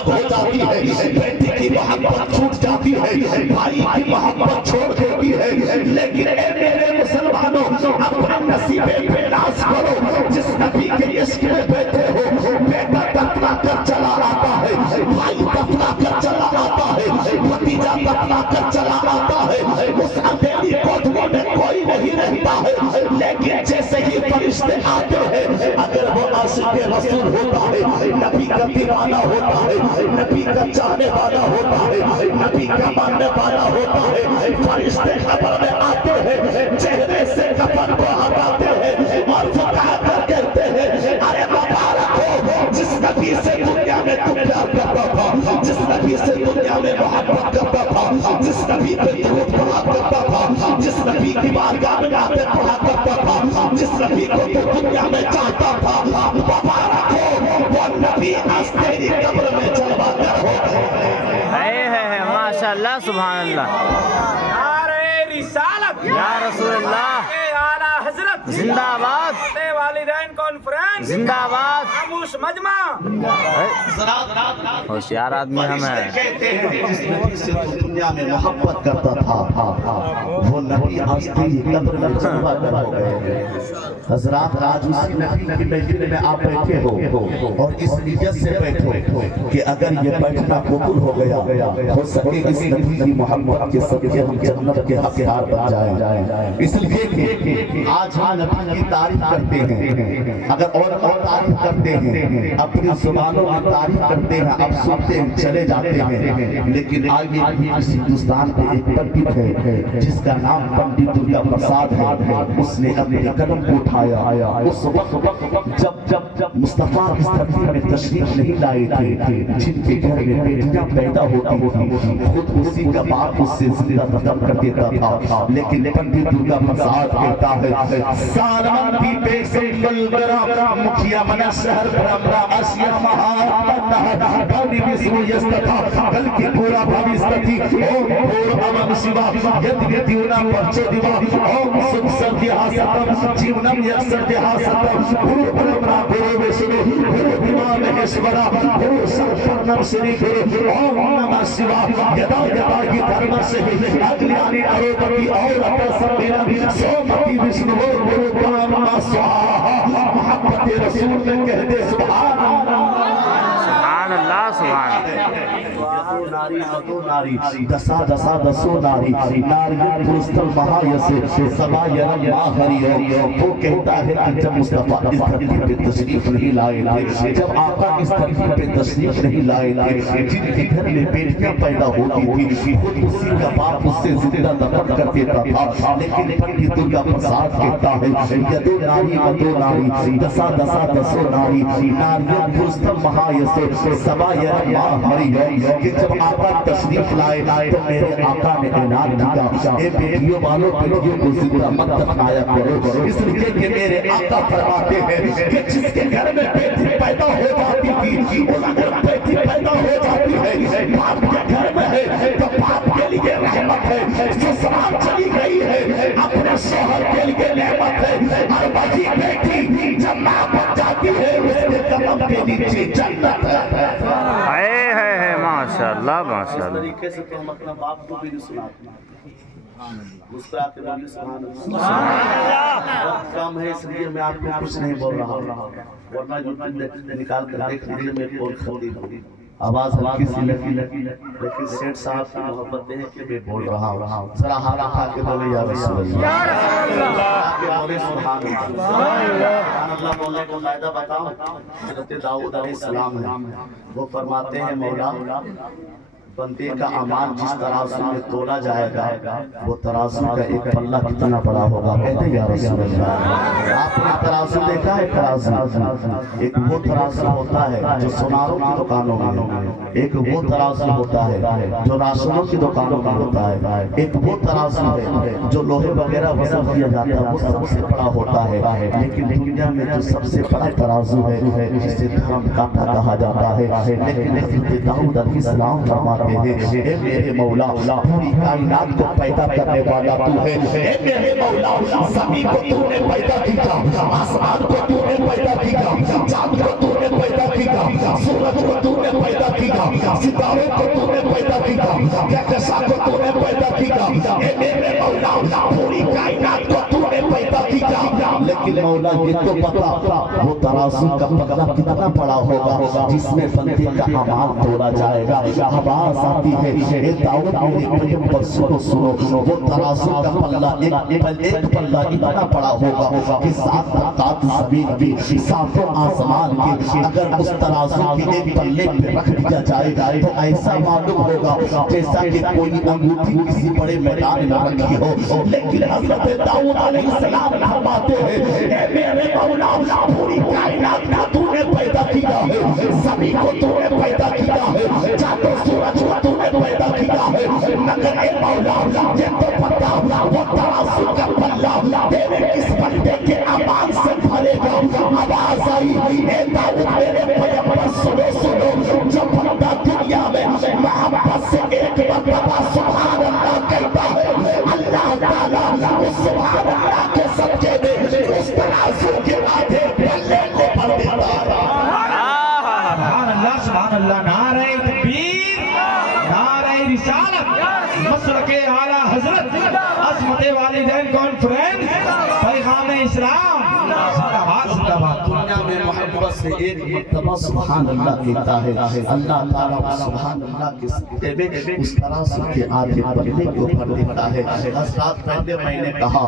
الگ ہو جاتی ہے، بیٹی کی محبت چھوٹ جاتی ہے، بھائی کی محبت چھوڑ دیتی ہے، لیکن اے میرے مسلمانوں اپنے نصیبے پہ ناز کرو، جس نبی کے عشق میں بیٹھے ہو، بیٹا دفنا کر چلا آتا ہے، بھائی دفنا کر چلا آتا ہے، بھتیجا دفنا کر چلا آتا ہے، اس اندھیری کوٹھری میں کوئی نہیں رہتا ہے، لیکن جیسے ہی فرشتے آتے ہیں، اگر وہ عاشق رسول ہوتا ہے، نبی کا دیوانہ ہوتا ہے، نبی کا چاہنے والا ہوتا ہے، نبی کا ماننے والا ہوتا ہے، فرشتے قبر میں آتے ہیں، چہرے سے کفن کو ہٹاتے ہیں اور پکار کر کہتے ہیں ارے مبارک ہو جس نبی سے دنیا میں تم پیار کرتا تھا، جس نبی سے دنیا میں محبت کرتا تھا، جس نبی پہ درود پڑھا کرتا تھا، جس نبی کی بارگاہ میں نعتیں پڑھا کرتا تھا، جس نبی کو تو دنیا میں چاہتا تھا، مبارک ہو وہ نبی آج تیری قبر میں جلوہ گر ہو گئے۔ ہے ماشاءاللہ سبحان اللہ۔ نعرہ رسالت یا رسول اللہ، اعلیٰ حضرت زندہ آباد، والدین کانفرنس زندہ آباد، خاموش مجمع۔ ہوشیار آدمی ہمیں کہتے ہیں جس نبی سے تو دنیا میں محبت کرتا تھا، وہ نبی آج تیری قبر میں جلوہ گر ہو گئے۔ حضرات آج اسی نبی کی محفل میں آپ بیٹھے ہو اور اس نیت سے بیٹھو کہ اگر یہ بیٹھنا قبول ہو گیا، ہو سکے اس نبی کی محبت کے صدقے ہم جنت کے حقدار بن جائیں۔ اس لیے کہ آج ہم نبی کی تعریف کرتے ہیں، اگر اور تعریف کرتے ہیں، اپنی زبانوں میں تعریف کرتے ہیں، اب سنتے ہیں چلے جاتے ہیں، لیکن آگے اس ہندوستان پہ ایک پنڈت ہے جس کا نام پنڈت درگا پرساد ہے، اس نے اپنے قلم کو اٹھایا۔ اس وقت جب مصطفیٰ اس دھرتی میں تشریف نہیں لائے تھے، جن کے گھر میں بیٹیاں پیدا ہوتی تھی، خود اسی کا باپ اس سے زندہ دفن کر دیتا تھا، لیکن پنڈت درگا پرساد کہتا ہے سالان کی بے سیکل برا مکھیا منا شہر برا اشیا مہا گاؤنی بسو یستتا بلکہ پورا بھاویستتی اوم اور امام شیوا یدیتیونا پرچو دیوا اوم سکھ سردی حاستم جیونم یکسردی حاستم گرو پرمنا گرو ویشنو گرو دیما مہیشورا گرو سرپرنم شری گرو اوم نمہ شیوا یدا یدا کی دھرم سے اگلیانی اروپتی اور اپر سمینا سومتی وشنو گرو پرمنا سواہا محبت رسول میں کہہ دے سبحان سبحان اللہ سبحان اللہ۔ ناری مدو ناری دسا دسا دسو ناری ناریت پرستل مہایسے سبا یرم ماہری ہو۔ وہ کہتا ہے کہ جب مصطفیٰ اس دھرتی پہ تشریف نہیں لائے تھے، جب آقا اس دھرتی پہ تشریف نہیں لائے تھے، جن کے گھر میں بیٹیاں پیدا ہوتی تھی، خود اسی کا باپ اس سے زندہ دفن کر دیتا تھا، لیکن پنڈت درگا پرساد کہتا ہے یدو ناری مدو ناری دسا دسا دسو ناری ناریت پرستل مہایسے سبا یرم ماہری ہو۔ کہ جب آقا تشریف لائے تو میرے آقا نے اعلان کیا اے بیٹیوں والوں بیٹیوں کو زندہ مت دفنایا کرو، اس لیے کہ میرے آقا فرماتے ہیں کہ جس کے گھر میں بیٹی پیدا ہو جاتی تھی، اس اگر بیٹی پیدا ہو جاتی ہے باپ کے گھر میں ہے تو باپ کے لیے رحمت ہے، سسرال چلی گئی ہے اپنے شوہر کے لیے نعمت ہے، ہر بچی بیٹی جب ماں بن جاتی ہے اس کے قدم کے نیچے جنت ہے۔ ماشاءاللہ ماشاءاللہ۔ اس طریقے سے تو ہم اپنا باپ کو بھی نہیں سناتے ہیں، مسکراتے بولیے سبحان اللہ۔ وقت کم ہے اس لیے میں آپ کو کچھ نہیں بول رہا ہوں، ورنہ یوٹیوب نکال کر دیکھ لیجیے میں کون خطیب ہوگی، آواز ہلکی سی لگی لیکن سیٹ صاحب کی محبت ہے کہ میں بول رہا ہوں۔ ذرا ہاتھ اٹھا کے بولے یا رسول اللہ، یا رسول اللہ، بولے سبحان اللہ۔ سبحان اللہ بولنے کو قاعدہ بتاؤں، حضرت داؤد علیہ السلام ہے، وہ فرماتے ہیں مولا بندے کا اعمال جس ترازو میں تولا جائے گا وہ ترازو کا ایک پلہ کتنا بڑا ہوگا، کہتے ہیں یا رسول اللہ۔ آپ نے ترازو دیکھا ہے؟ ترازو ایک وہ ترازو ہوتا ہے جو سوناروں کی دکانوں میں، ایک وہ ترازو ہوتا ہے جو راشنوں کی دکانوں میں ہوتا ہے، ایک وہ ترازو ہے جو لوہے وغیرہ وزن کیا جاتا ہے وہ سب سے بڑا ہوتا ہے، لیکن دنیا میں جو سب سے بڑا ترازو ہے جسے دھرم کانٹا کہا جاتا ہے، لیکن حضرت داؤد علیہ السلام فرماتے फरमाते हैं, ए मेरे मौला पूरी कायनात को पैदा करने वाला तू है। ए मेरे मौला ज़मीन को तूने पैदा किया, आसमान को तूने पैदा किया, चाँद को तूने पैदा किया, सूरज को तूने पैदा किया, सितारों को तूने पैदा किया, कहकशां को तूने पैदा किया। ए मेरे मौला पूरी कायनात को तूने पैदा किया। लेकिन मौला ये तो पता वो तराजू का पल्ला कितना बड़ा होगा जिसमें बंदे का अमाल तोला जाएगा। आवाज आती है ए दाऊद मेरे प्रेम पर सुनो सुनो, वो तराजू का पल्ला एक पल्ला इतना बड़ा होगा कि सात ताकत जमीन की सातों आसमान की अगर उस तराजू के एक पल्ले पे रख दिया जाएगा तो ऐसा मालूम होगा जैसा कि कोई अंगूठी किसी बड़े मैदान में रखी हो। लेकिन हज़रत दाऊद अलैहिस्सलाम फरमाते हैं ए मेरे मौला पूरी कायनात को तूने पैदा किया है, ज़मीन को तूने पैदा किया है, चाँद सूरज को तूने पैदा किया है, मगर ए मौला ये तो पता वो तराजू का पल्ला तेरे किस बंदे के अमाल से भरेगा। आवाज आई ए दाऊद मेरे पैगंबर सुनो सुनो, जब बंदा दुनिया में मोहब्बत से एक मरतबा सुभान अल्लाह कहता है, अल्लाह ताला उस सुभान अल्लाह के सदके में उस तराजू के आधे पल्ले को भर देता है। सुभान अल्लाह, नारे तकबीर, नारे रिसालत, मसलके आला हजरत, अज़मते वालिदैन कॉन्फ्रेंस, पैगाम इस्लाम, जिंदाबाद जिंदाबाद। दुनिया में मोहब्बत से एक मरतबा सुभान अल्लाह कहता है, अल्लाह ताला सुभान अल्लाह के सदके में उस तराजू के आधे पल्ले को भर देता है। हज़रात पहले मैंने कहा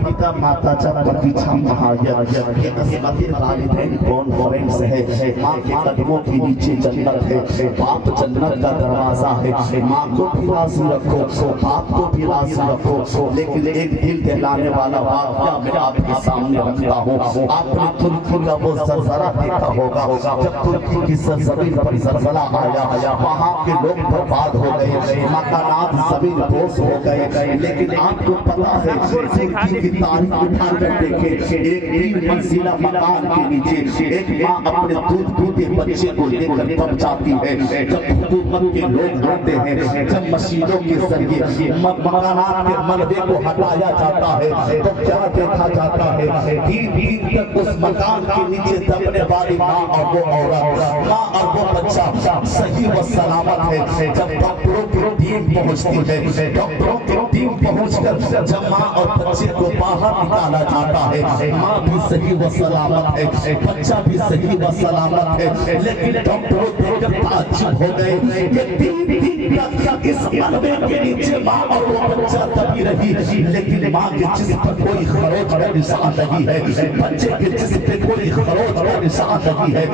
पिता माता जब पीछा महायत ये अज़मते वालिदैन कॉन्फ्रेंस है, माँ के कदमों के नीचे जन्नत है, बाप जन्नत का दरवाजा है। माँ को भी राज़ी रखो, बाप को भी राज़ी रखो। लेकिन एक दिल दहलाने वाला वाक़या मैं आपके सामने रखता हूँ। आपने तुर्की का वो ज़लज़ला देखा होगा, जब तुर्की की सरज़मीन पर ज़लज़ला आया वहाँ के लोग बर्बाद हो गए, मकानात ज़मीन बोस हो गए। लेकिन आपको पता है तुर्की की तारीख उठाकर देखे, एक 3 मंजिला मकान के नीचे एक माँ अपने दूध पीते बच्चे को लेकर तब जाती है। जब हुकूमत के लोग आते हैं, जब मशीनों के जरिए मकानात के मलबे को हटाया जाता है तो क्या देखा जाता है, दिन तक उस मकान के नीचे दबने वाली माँ और वो औरत, माँ और वो बच्चा सही व सलामत है। जब डॉक्टरों की टीम पहुँचती है, डॉक्टरों की टीम पहुँचकर जब माँ और बच्चे को बाहर निकाला जाता है, माँ भी सही व सलामत है, बच्चा भी सही व सलामत है। लेकिन डॉक्टरों देखकर ताज्जुब हो गए कि 3 दिन तक इस मलबे के नीचे माँ और वो बच्चा दबी रही, लेकिन माँ के जिस्म पर कोई खरोच का निशान नहीं है, बच्चे के जिस्म पे कोई खरोच का निशान नहीं है।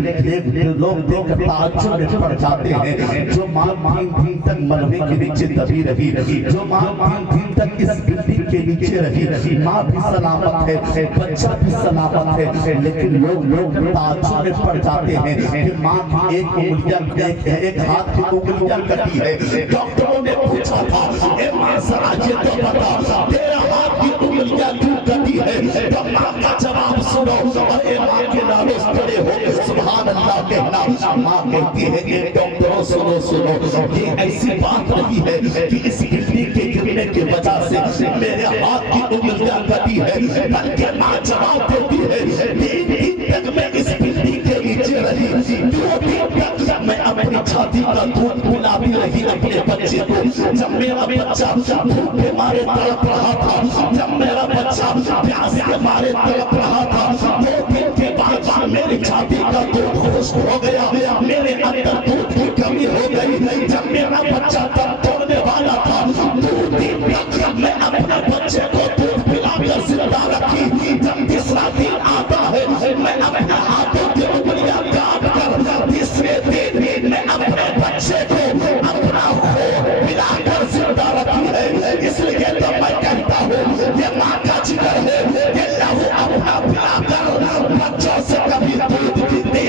लेकिन लोग देखकर ताज्जुब में पड़ जाते हैं। जो माँ 3 दिन तक मलबे के नीचे दबी रही, जो माँ 3 दिन तक इस बिल्डिंग के नीचे रही, माँ भी सलामत है, बच्चा भी सलामत है। लेकिन लोग ताज्जुब में पड़ जाते हैं कि माँ की एक उंगलियां एक हाथ की उंगलियां कटी है। डॉक्टरों ने पूछा था ए माँ जरा ये तो बता तेरा हाथ की उंगलियां क्यों कटी है, तो माँ का जवाब सुनो और ए माँ के नामे खड़े हो सुभान अल्लाह कहना। माँ कहती है कि डॉक्टरों सुनो सुनो, ये ऐसी बात नहीं है कि इस बिल्डिंग के गिरने की वजह से मेरे हाथ की उंगलियां कटी है, बल्कि माँ जवाब देती है 3 दिन तक मैं इस बिल्डिंग के नीचे रही, 2 दिन तक मैं अपनी छाती का दूध पिलाती रही अपने बच्चे को। जब मेरा बच्चा भूख के मारे तड़प रहा था, जब मेरा बच्चा प्यास के मारे तड़प रहा था, 2 दिन के बाद मेरी छाती का दूध खुश्क हो गया, मेरे अंदर दूध की कमी हो गई। जब मेरा बच्चा तब तोड़ने वाला था, 2 दिन तक मैं अपने बच्चे को दूध पिलाकर जिंदा रखी। जब तीसरा दिन आता है, मैं अपने हाथों की उंगलियां काट कर तीसरे दिन मैं अपने बच्चे को अपना खून पिलाकर जिंदा रखी है। इसलिए तो मैं कहता हूँ ये माँ का जिगर है, ये लहू अपना पिलाकर बच्चों से कभी दूध भी दे।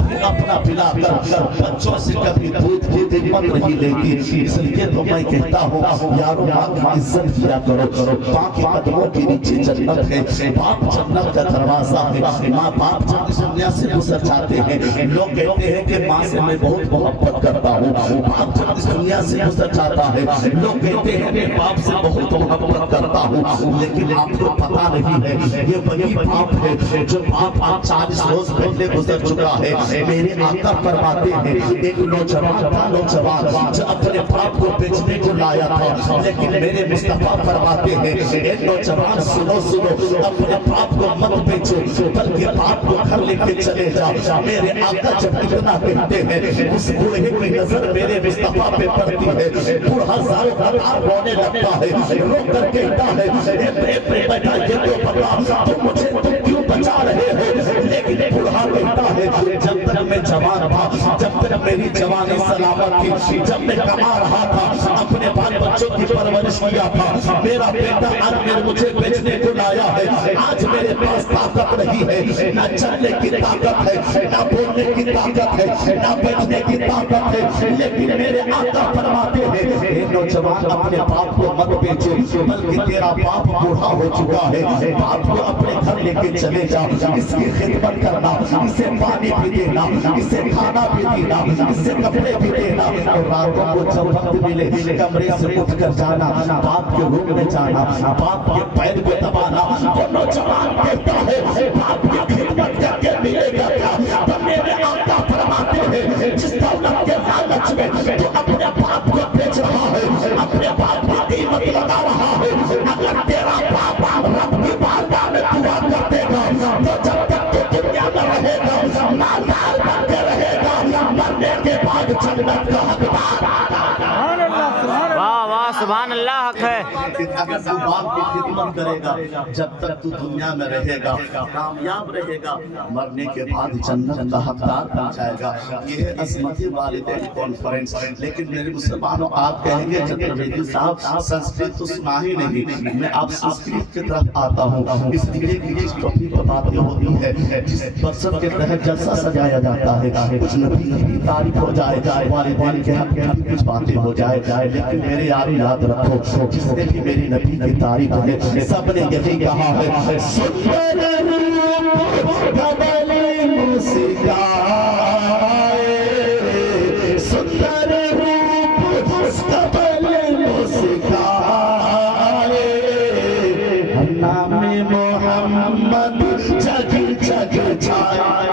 लहू अपना पिला कर बच्चों से कभी दूध की हिम्मत नहीं लेती। इसलिए तो मैं कहता हूँ यारों, माँ की इज्जत किया करो, माँ के कदमों के नीचे जन्नत है, बाप जन्नत का दरवाजा है। माँ बाप जब इस दुनिया से गुजर जाते हैं, लोग कहते हैं कि माँ से मैं बहुत मोहब्बत करता हूँ। बाप जब इस दुनिया से गुजर जाता है, लोग कहते हैं कि बाप से बहुत मोहब्बत करता हूँ। लेकिन आपको पता नहीं है, ये वही बाप है जो बाप आप 40 रोज पहले गुजर चुका है। मेरे आका फरमाते हैं, एक नौजवान था, नौजवान जो अपने बाप को बेचने को लाया था, लेकिन मेरे मुस्तफा फरमाते हैं, एक नौजवान सुनो सुनो, अपने बाप को मत बेचो, बल्कि बाप को घर लेके चले जाओ। मेरे आका जब इतना कहते हैं, उस बूढ़े की नजर मेरे मुस्तफा पे पड़ती है। बूढ़ा सारों कतार रोने लगता है, रो कर कहता है, बेटा ये तो बता तुम मुझे तुम क्यों बचा रहे हो। लेकिन बूढ़ा कहता है, जब तक मैं जवान था, जब तक मेरी जवानी सलामत थी, जब मैं कमा रहा था, अपने बाल बच्चों की परवरिश किया था, मेरा बेटा आज मेरे मुझे बेचने को लाया है। आज मेरे पास ताकत नहीं है, ना चलने की ताकत है, ना बोलने की ताकत है, ना बैठने की ताकत है। लेकिन मेरे आका फरमाते हैं, नौजवान अपने बाप को मत बेचो, बल्कि तेरा बाप बूढ़ा हो चुका है, बाप को अपने घर लेके चले जाओ, इसकी खिदमत करना, इसे पानी भी देना, इसे खाना भी देना, इसे कपड़े भी देना। और रातों को जब वक्त मिले कमरे से उठ कर जाना, बाप के रूम में जाना, बाप के पैर को दबाना। और नौजवान कहता है, बाप की खिदमत करके मिलेगा क्या? तो मेरे आका फरमाते हैं, जिस दौलत के लालच में तो अपने बाप को बेच रहा है, अपने बाप की कीमत लगा रहा है, अगर तेरा बाप रब की बारगाह में दुआ कर देगा, तो जब तक तू दुनिया में रहेगा मालदार बनते रहेगा, मरने के बाद जन्नत का हकदार। वाह वाह, सुभान अल्लाह, हक है। अगर तू बाप की खिदमत करेगा, जब तक तू दुनिया में रहेगा कामयाब रहेगा, मरने के बाद जन्नत का हकदार बन जाएगा। ये है अज़मत वालिदैन कॉन्फ्रेंस। लेकिन मेरे मुसलमानों, आप कहेंगे चतुर्वेदी साहब संस्कृत तो सुना ही नहीं। मैं आप संस्कृत की तरफ आता हूँ, इसलिए की बातें होती है, जिस मकसद के तहत जलसा सजाया जाता है, कुछ नबी की भी तारीफ हो जाए, वालिदैन के हक में कुछ बातें हो जाए। लेकिन मेरे यार याद रखो, जिसने भी मेरी नबी की तारीफ है, सबने यही कहा है, सुंदर रूप गबले मुस्काए, सुंदर रूप गबले मुस्काए, नामे मोहम्मद जग जग छाए।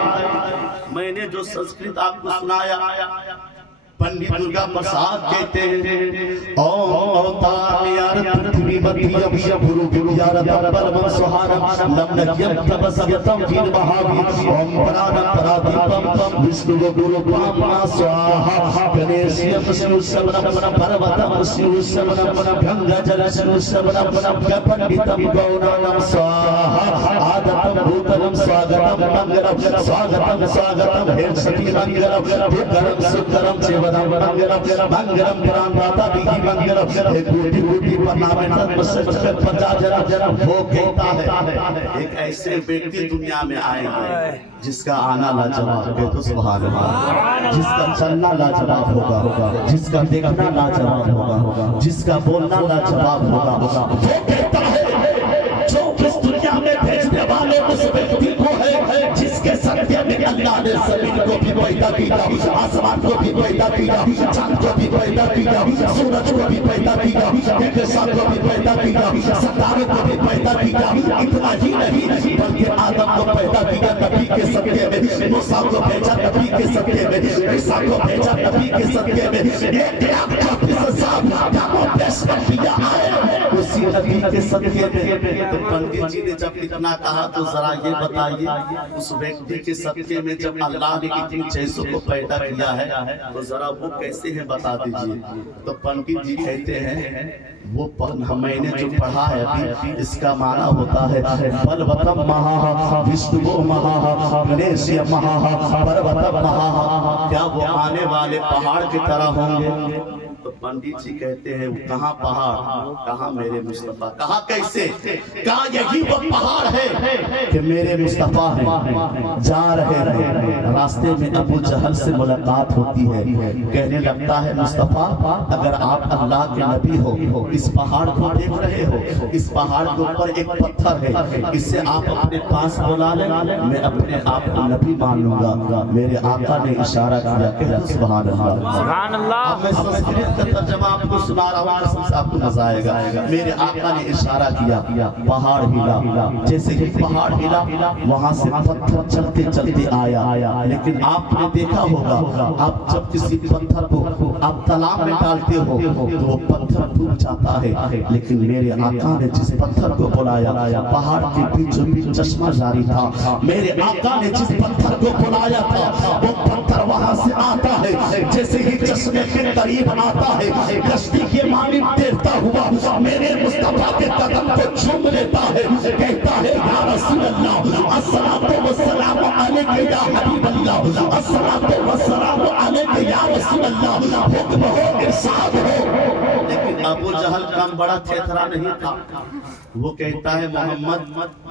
मैंने जो संस्कृत आपको सुनाया, पंडित दुर्गा प्रसाद कहते हैं, ओम अवतार यार पृथ्वी मध्यम गुरु गुरु यार परम सुहारम लम नयम तब सत्यम वीर महावीर ओम प्राणम परादीपम विष्णु गुरु ब्रह्मा स्वाहा गणेश विष्णु शवनम पर्वतम विष्णु शवनम गंगा जल विष्णु शवनम पंडितम गौणानम स्वाहा आदतम भूतलम स्वागतम मंगलम स्वागतम स्वागतम हे सती मंगलम भूकरम सुकरम सेवनम मंगलम मंगलम प्राणदाता बिहि मंगलम हे कोटि कोटि प्रणाम तत्व से प्रजा जरा जरा। वो कहता है, एक ऐसे व्यक्ति दुनिया में आएंगे जिसका आना लाजवाब है, तो सुभान अल्लाह, जिसका चलना लाजवाब होगा, जिसका देखना लाजवाब होगा, जिसका बोलना लाजवाब होगा। वो कहता है, जो इस दुनिया में भेजने वाले उस व्यक्ति को है जिसके सत्य में अल्लाह ने जमीन को भी पैदा किया, आसमान को भी पैदा किया, चांद को भी पैदा किया, सूरज को भी पैदा किया, कहकशां को भी पैदा किया, सितारों को भी पैदा किया। इतना ही नहीं बल्कि आदम को पैदा किया नबी के सत्य में, मूसा को भेजा नबी के सत्य में, ईसा को भेजा नबी के सत्य में। 1,34,000 आए उसी नबी के सत्य में। तो पंडित जी ने जब इतना कहा, तो जरा ये बताइए, उस व्यक्ति के सत्य में जब अल्लाह ने इतनी चीजों को पैदा किया है, तो जरा वो कैसे है बता दीजिए। तो पंडित जी कहते हैं, वो मैंने जो पढ़ा है अभी, इसका माना होता है बलवतम महा विष्णु महा गणेश महा पर्वतम महा। क्या वो आने वाले पहाड़ की तरह होंगे? तो पंडित जी कहते हैं कहाँ पहाड़, कहाँ मेरे मुस्तफा, कहा कैसे, कहा यही वो पहाड़ है कि मेरे मुस्तफा है। जा रहे हैं रास्ते में अबू जहल से मुलाकात होती है, कहने लगता है मुस्तफा अगर आप अल्लाह के नबी हो, इस पहाड़ को देख रहे हो, इस पहाड़ के ऊपर एक पत्थर है, इससे आप अपने पास बुला लें, मैं अपने आप को नबी मान लूंगा। मेरे आका ने इशारा किया, कहते सुभान अल्लाह। सुभान अल्लाह। अब मैं संस्कृत का तर्जुमा आपको सुना रहा हूँ, कसम से आपको मजा आएगा। मेरे आका ने इशारा किया, पहाड़ हिला, जैसे ही पहाड़ हिला वहां से पत्थर चलते चलते आया। लेकिन आपने देखा होगा, आप जब किसी पत्थर को आप तालाब में डालते हो तो वो पत्थर डूब जाता है, लेकिन मेरे आका ने जिस पत्थर को बुलाया, पहाड़ के बीचों बीच चश्मा जारी था, मेरे आका ने जिस पत्थर को बुलाया था वो पत्थर वहां से आता है, जैसे ही चश्मे के करीब आता है, कश्ती के मानी देखता हुआ मेरे मुस्तफा के कदम को चूम लेता है, कहता है या रसूल अल्लाह अस्सलातु वस्सलामु अलैका या हबीब अल्लाह, अस्सलातु वस्सलामु अलैका या रसूल अल्लाह, हुक्म हो इरशाद हो। लेकिन अबू जहल कम बड़ा थेथरा नहीं था, वो कहता है मोहम्मद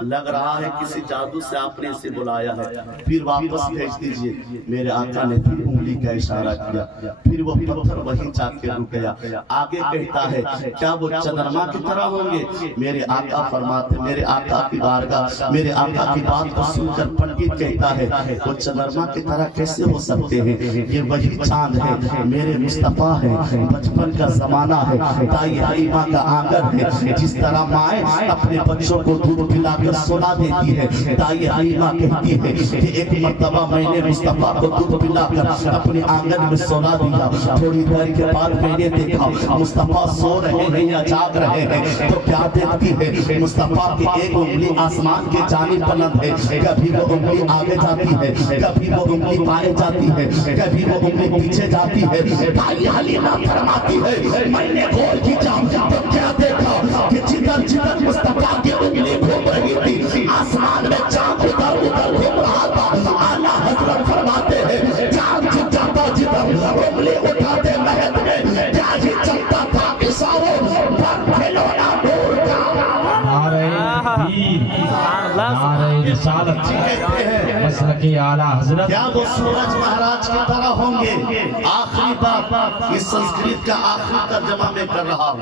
लग रहा है किसी जादू से आपने इसे बुलाया है, फिर वापस भेज दीजिए। मेरे आका ने फिर उंगली का इशारा किया, फिर वो पत्थर वहीं जाके रुक गया। आगे कहता है क्या वो चंद्रमा की तरह होंगे? मेरे आका फरमाते, मेरे आका की बारगाह, मेरे आका की बात को सुनकर पंडित कहता है वो चंद्रमा की तरह कैसे हो सकते हैं, ये वही चांद है, मेरे मुस्तफा है, बचपन का जमाना है, ताई हलीमा का आंगन है। जिस तरह माए अपने बच्चों को दूध पिलाकर सुला देती है, ताई हलीमा कहती है कि एक मर्तबा मैंने मुस्तफा को दूध पिलाकर अपने आंगन में सुला दिया, थोड़ी देर के बाद मैंने देखा मुस्तफा सो रहे हैं या जाग रहे हैं, तो क्या देखती है मुस्तफा की एक उंगली आसमान के जानिब बुलंद है, कभी वो उंगली आगे जाती है, कभी वो उंगली बाएं जाती है, कभी वो उंगली पीछे जाती है। ताई हलीमा फरमाती है मैंने गौर किया तो क्या देखा कि जिधर जिधर मुस्तफा की उंगली घूम रही थी, आसमान में चांद उधर उधर घूम रहा था। आला हजरत फरमाते हैं चांद झुक जाता जिधर उंगली उठाते महत में क्या ही चलता था इशारों पर खिलौना नूर का। क्या वो सूरज महाराज की तरह होंगे? आखिरी बात इस संस्कृत का आखिरी तर्जुमा में कर रहा हूँ।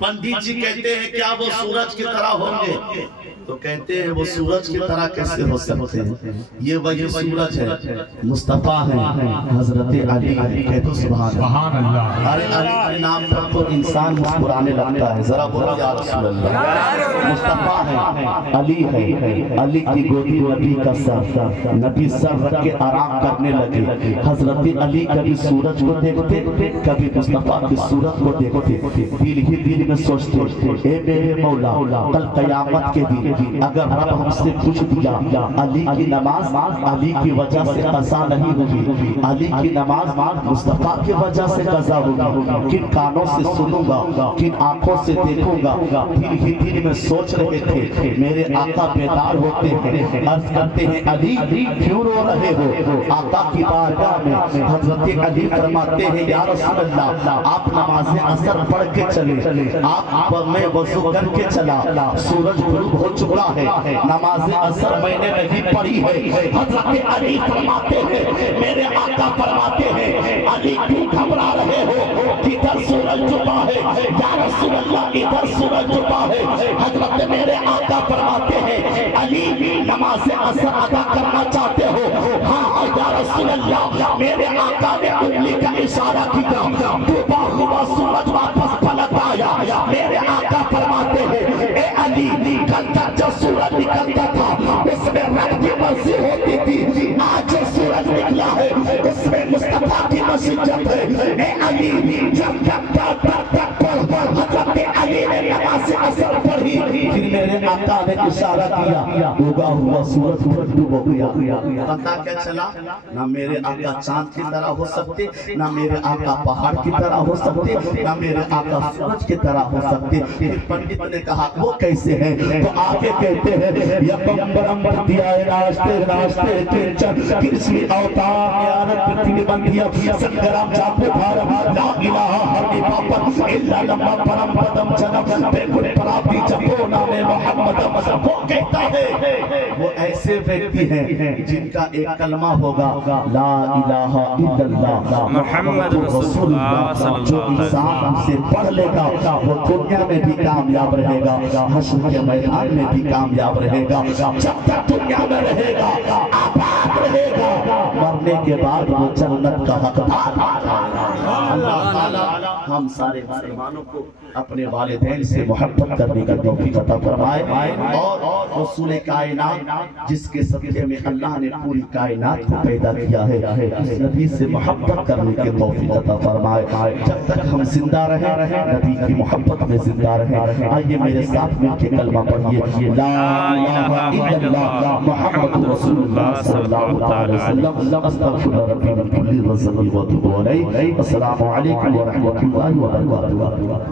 पंडित जी कहते हैं क्या वो सूरज की तरह होंगे? तो कहते हैं वो सूरज की तरह कैसे हो सकते हैं, ये वही सूरज है, मुस्तफा है, हजरत अली है। तो सुभान अल्लाह। अरे अली के नाम पर तो इंसान मुस्कुराने लगता है, जरा बोलो या रसूल अल्लाह। मुस्तफा है, अली है, अली की गोदी नबी का सर, नबी सर रख के आराम करने लगे। हजरत अली कभी सूरज को देखते, कभी मुस्तफा की सूरत को देखते, दिल ही दिल में सोचते ए मेरे मौला कल क़यामत के दिन अगर रब हमसे पूछ दिया अली की नमाज अली की वजह से कज़ा नहीं होगी, अली की नमाज मुस्तफा की वजह से कज़ा होगी, किन कानों से सुनूंगा, किन आंखों से देखूंगा। दिल ही दिल में सोच रहे थे, मेरे आका बेदार होते हैं, अर्ज करते हैं अली क्यों रो रहे हो? आका की बारगाह में हजरत अली फरमाते हैं या रसूल अल्लाह आप नमाज़ असर पढ़ के चले, आप मैं वज़ू करके चला, सूरज गुरूब हो चुका है, नमाज असर मैंने नहीं पढ़ी है। हजरत अली फरमाते हैं, मेरे आका फरमाते हैं अली क्यों घबरा रहे हो, किधर सूरज छुपा है? या रसूल अल्लाह इधर सूरज छुपा है। हजरत मेरे आका फरमाते हैं अली नमाज असर अदा करना चाहते हो? हाँ या रसूल अल्लाह। मेरे आका ने उंगली का इशारा किया, डूबा हुआ सूरज वापस पलट आया। मेरे आका फरमाते हैं ए अली कल तक जो सूरज निकलता था उसमें रब की मर्जी होती थी, आज जो सूरज निकला है उसमें मुस्तफा की मशीजत है। ए अली जब हजरत अली ने नमाज असर पढ़ پڑھی پھر میرے آقا نے اشارہ کیا اگا ہوا سورج ڈوب ہو گیا پتہ کیا چلا نہ میرے آقا چاند کی طرح ہو سکتے نہ میرے آقا پہاڑ کی طرح ہو سکتے نہ میرے آقا سورج کی طرح ہو سکتے پھر پنڈت نے کہا وہ کیسے ہیں تو آگے کہتے ہیں یکم برم بردیائے راشتے راشتے کنچن کرسی اوتار نیارت پرتنی بندیا سنگرام جاپو بھارم لا الہ ہرنی پاپت اللہ لما پرم پدم جنم بے کل پراپی جپو نام محمد وہ کہتا ہے وہ ایسے ویکتی ہیں جن کا ایک کلمہ ہوگا لا الہ الا اللہ محمد رسول اللہ جو انسان سے پڑھ لے گا وہ دنیا میں بھی کامیاب رہے گا حشر کے میدان میں بھی کامیاب رہے گا جب تک دنیا میں رہے گا آباد رہے گا مرنے کے بعد وہ جنت کا حقدار اللہ تعالی ہم سارے مسلمانوں کو اپنے والدین سے محبت کرنے کا توفیق عطا فرمائے اور رسول کائنات جس کے صدقے میں اللہ نے پوری کائنات کو پیدا کیا ہے اس نبی سے محبت کرنے کے توفیق عطا فرمائے جب تک ہم زندہ رہیں نبی کی محبت میں زندہ رہیں آئیے میرے ساتھ مل کے کلمہ پڑھیے لا الہ الا اللہ محمد رسول اللہ صلی اللہ علیہ وسلم استغفر ربی من کل ذنب و اتوب الیہ السلام علیکم ورحمۃ اللہ وبرکاتہ